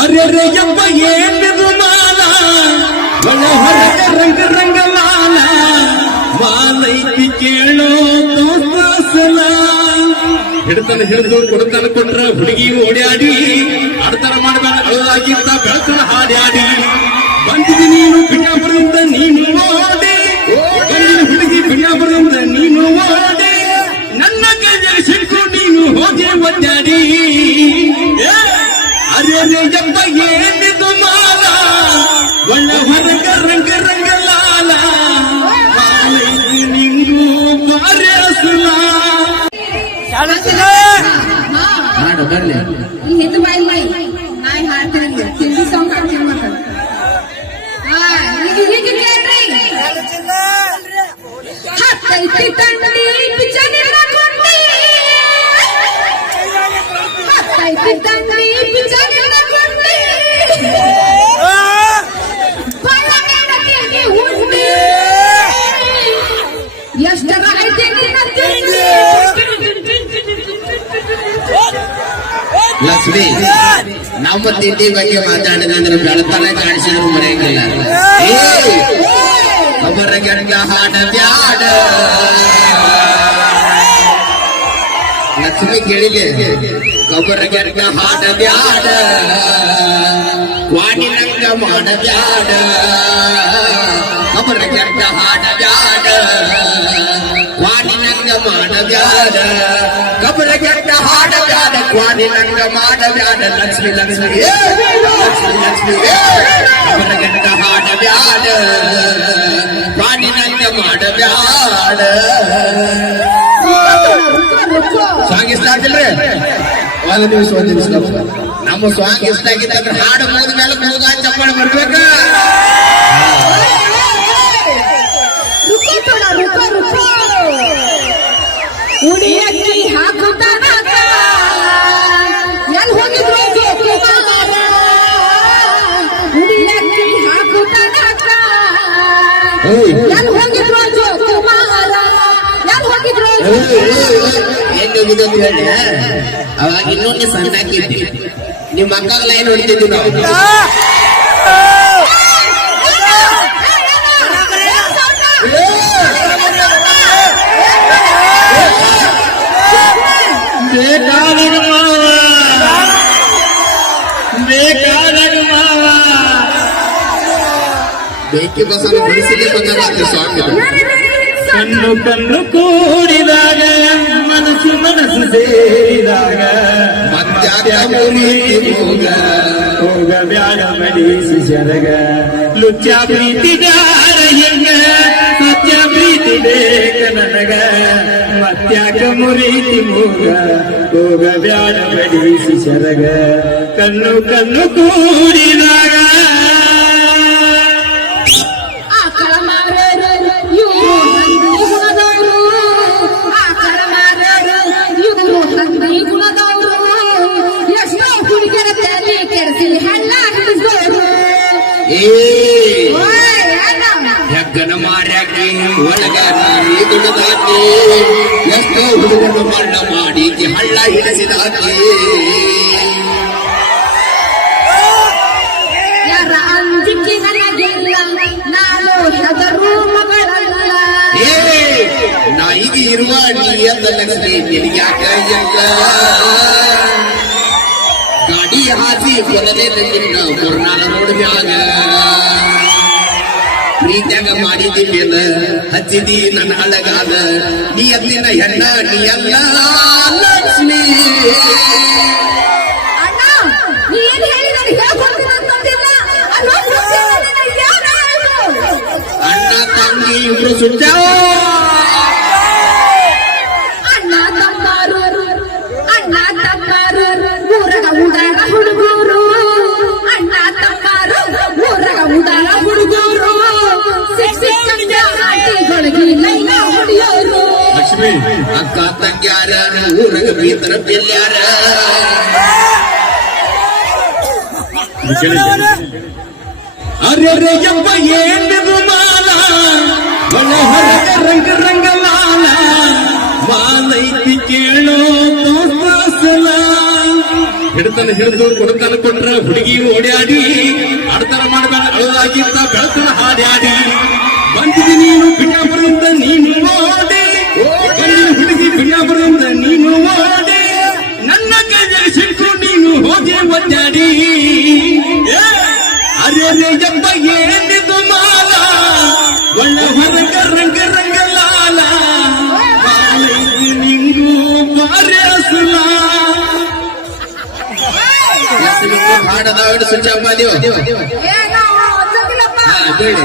ಅರೆ ಎಂಬ ಏನಿದು ಮಾಲ ಒಳ ಹೊರಗ ರಂಗ ರಂಗ ಮಾಲ ಮಾಲೈತಿ ಕೇಳೋ ದೋಸ್ತಾಸಲ ಹಿಡ್ತಾನ ಹಿಡಿದು ಕೊಡ್ತಾನ ಕೊಟ್ರ ಹುಡುಗಿ ಓಡ್ಯಾಡಿ ಆಡ್ತಾರ ಮಾಡಬೇಡ ಅಳಲಾಗಿತ್ತ ಬೆಳತನ ಹಾಡ್ಯಾಡಿ ಬಂದಿದಿ ನೀನು ಬಿಜಾಪುರದಿಂದ ನೀನು ಓಡಿ ಹುಡುಗಿ ಬಿಜಾಪುರದಿಂದ ನೀನು ಓಡಿ ನನ್ನ ಕೈಯಲ್ಲಿ ಸಿಕ್ಕು ನೀನು ಹೋಗಿ ಒಡ್ಡಾಡಿ ಅರೆ ಎಂಬ ಏನಿದು ಮಾಲ ಒಳ್ಳ ಹೊರಗ ರಂಗ ರಂಗ ಲಾಲ ಮಾಲೈತಿ ನಿಂಗೂ ಬಾರಿ ಅಸುಲ ಹಾಡು ಬರ್ಲಿ ಹಿಂದೆ ಬಾಯಿ ನಾಯಿ ಹಾಡ್ತೀನಿ ಹಿಂದಿ ಸಾಂಗ್ ಹಾಡ್ತೀನಿ ಮಕ್ಕಳು ಈಗ ಕೇಳ್ರಿ ಹತ್ತೈತಿ ತಂಡಿ ಪಿಚನಿಲ್ಲ ಕೊಂಡಿ ಹತ್ತೈತಿ ತಂಡಿ ಪಿಚನಿಲ್ಲ ಕೊಂಡಿ ಬಾಳಮೇಡಕ್ಕೆ ಉಂಡಿ ಎಷ್ಟರ ಐತಿ ನಿನ್ನ ತಿಂಡಿ ಲಕ್ಷ್ಮಿ ನಮ್ಮ ತಿಂಡಿ ಬಗ್ಗೆ ಮಾತಾಡಿದ್ರೆ ಬೆಳತನ ಕಾಣಿಸಿದ್ರು ಮರೆಯಂಗಿಲ್ಲ ಒಬ್ಬರ ಗಂಗ ಹಾಡ ಬ್ಯಾಡ ಲಕ್ಷ್ಮಿ ಕೇಳಿದೆ ಒಬ್ಬರ ಗಂಗ ಹಾಡ ಬ್ಯಾಡ ವಾಣಿ ನಂಗ ಮಾಡ ಬ್ಯಾಡ ಒಬ್ಬರ ಗಂಗ ಹಾಡ ಬ್ಯಾಡ ವಾಣಿ ನಂಗ ಮಾಡ ಬ್ಯಾಡ ಕಬರ ಗಂಗ ಹಾಡ ಬ್ಯಾಡ ವಾಣಿ ನಂಗ ಮಾಡ ಬ್ಯಾಡ ಲಕ್ಷ್ಮಿ ಲಕ್ಷ್ಮಿ ಲಕ್ಷ್ಮಿ ಲಕ್ಷ್ಮಿ ಕಬರ ಗಂಗ ಹಾಡ ಬ್ಯಾಡ ವಾಣಿ ನಂಗ ಮಾಡ ಬ್ಯಾಡ ಸಾಂಗ್ ಇಷ್ಟ ಆಗಿಲ್ರಿ ಒಂದು ನಿಮಿಷ ನಮ್ಮ ಸಾಂಗ್ ಇಷ್ಟ ಆಗಿತ್ತಂದ್ರೆ ಹಾಡು ಮುಗಿದ ಮೇಲೆ ಕೂಗ ಚಪ್ಪಾಳೆ ಬರ್ಬೇಕ ಉಡಿಯಕ್ಕಿ ಹಾಕುತ್ತಾನ ಎಲ್ಲಿ ಹೋಗಿದ್ರು ಜೋಕುಮಾರ ಉಡಿಯಕ್ಕಿ ಹಾಕುತ್ತಾನ ಎಲ್ಲಿ ಹೋಗಿದ್ರು ಜೋಕುಮಾರ ಎಲ್ಲಿ ಹೋಗಿದ್ರು ಏನ್ ಹೋಗಿದ್ದು ಹೇಳಿ ಅವಾಗ ಇನ್ನೊಂದು ಸಣ್ಣ ಹಾಕಿದ್ವಿ ನಿಮ್ಮ ಮಕ್ಕಳೆಲ್ಲ ಏನ್ ಹೊಡಿತಿದ್ವಿ ನಾವು ಬೇಕಾದಾಗ ಮಾವ ಬೇಕಾದಾಗ ಮಾವ ಬೇಕಿ ಬಸವ ಬಿಡಿಸಿಗೆ ಬಂದಾಗ ಸಾಂಗ್ ಕಣ್ಣು ಕಣ್ಣು ಕೂಡಿದಾಗ ಮನಸ್ಸು ಮನಸ್ಸು ಸೇರಿದಾಗ ಹೋಗ ಬ್ಯಾಡ ಮಡಿಸಿ ಸೆರಗ ಲುಚ್ಚ ಪ್ರೀತಿ ಬ್ಯಾಡ ಹೆಂಗ ಸತ್ಯ ಪ್ರೀತಿ ಬೇಕ ನನಗ ಮತ್ಯಾಕ ಮುರೀತಿ ಮೂಗ ಹೋಗ ಬ್ಯಾಡ ಮಡಿಸಿ ಸೆರಗ ಕಣ್ಣು ಕಣ್ಣು ಕೂಡಿದಾಗ ಹೆಗ್ಗನ ಮಾರ್ಯಾಕಿ ಒಳಗ ದುಡದಾಕಿ ಎಷ್ಟೋ ಹುಡುಗರು ಮಣ್ಣ ಮಾಡಿ ಹಳ್ಳ ಇಳಿಸಿದಾಕಿ ಯಾರ ಅಂಜಿಕೆ ನನಗಿಲ್ಲ ನಾನು ಹೆದರು ಮಗಳಲ್ಲ ನಾ ಈಗ ಇರುವ ನೀ ಎಂದ ಲಕ್ಷ್ಮಿ ನಿನಗ್ಯಾಕ ಎಲ್ಲ ಗಾಡಿ ಹಾಸಿ ಹೊರದೆ ನಿನ್ನ ಮುರ್ನಾಳ ರೋಡ್ ಮ್ಯಾಗ ಪ್ರೀತ್ಯಾಗ ಮಾಡಿದಿ ಮೇಲ ಹಚ್ಚಿದಿ ನನ್ನ ಅಳಗಾದ ನೀ ಅಲ್ಲಿನ ಹೆಣ್ಣ ನೀ ಅಲ್ಲ ಲಕ್ಷ್ಮಿ ಅಣ್ಣ ನೀನ್ ಹೇಳಿ ನನಗೆ ಹೇಳ್ಕೊಡ್ತೀನಿ ಅಂತಂದಿಲ್ಲ ಅಣ್ಣ ತಂಗಿ ಇಬ್ರು ಸುಟ್ಟಾವ ಅಣ್ಣ ತಮ್ಮಾರು ಊರಗ ಉಡಾಳ ಹುಡುಗರು ಅಣ್ಣ ತಮ್ಮಾರು ಊರಗ ಉಡಾಳ ಹುಡುಗರು ಸಿಕ್ಕಿಗೊಳಗಿ ಲೈನ ಹೊಡಿಯೋರು ಲಕ್ಷ್ಮಿ ಅಕ್ಕ ತಂಗ್ಯಾರ ಊರಗ ಬೀತರ ಬೆಲ್ಯಾರ ಅರೆ ಎಂಬ ಏನಿದು ಮಾಲ ಒಳ ಹೊರಗ ರಂಗ ರಂಗ ಲಾಲ ಮಾಲೈತಿ ಕೇಳೋ ದೋಸ್ತಾಸಲ ಹಿಡಿದು ಕೊಡತನ ಕೊಟ್ರ ಹುಡುಗಿ ಓಡ್ಯಾಡಿ ಆಡ್ತಾರ ಮಾಡಬೇಡ ಅಳದಾಗಿತ್ತ ಬೆಳತನ ಹಾಡ್ಯಾಡಿ ಬಂದಿದಿ ನೀನು ಬಿಜಾಪುರದಿಂದ ನೀನು ಓಡಿ ಹುಡುಗಿ ಬಿಜಾಪುರದಿಂದ ನೀನು ಓಡಿ ನನ್ನ ಕೈಯಲ್ಲಿ ಸಿಕ್ಕು ನೀನು ಹೋಗಿ ಒದ್ದಾಡಿ ಅರೆ ಯಪ್ಪ ಏನಿದು ಮಾಲ ಒಳ್ಳ ಹೊರಗ ರಂಗ ರಂಗ ಲಾಲ ನಿಂಗೂ ಬಾರಿ ಅಸುಲ ಹಾಡದ ಸ್ವಿಚ್ ಆಫ್ ಮಾಡಿ ಏ ನಾವು ಒಚ್ಚೋದಿಲ್ಲಪ್ಪ ಬೇಡ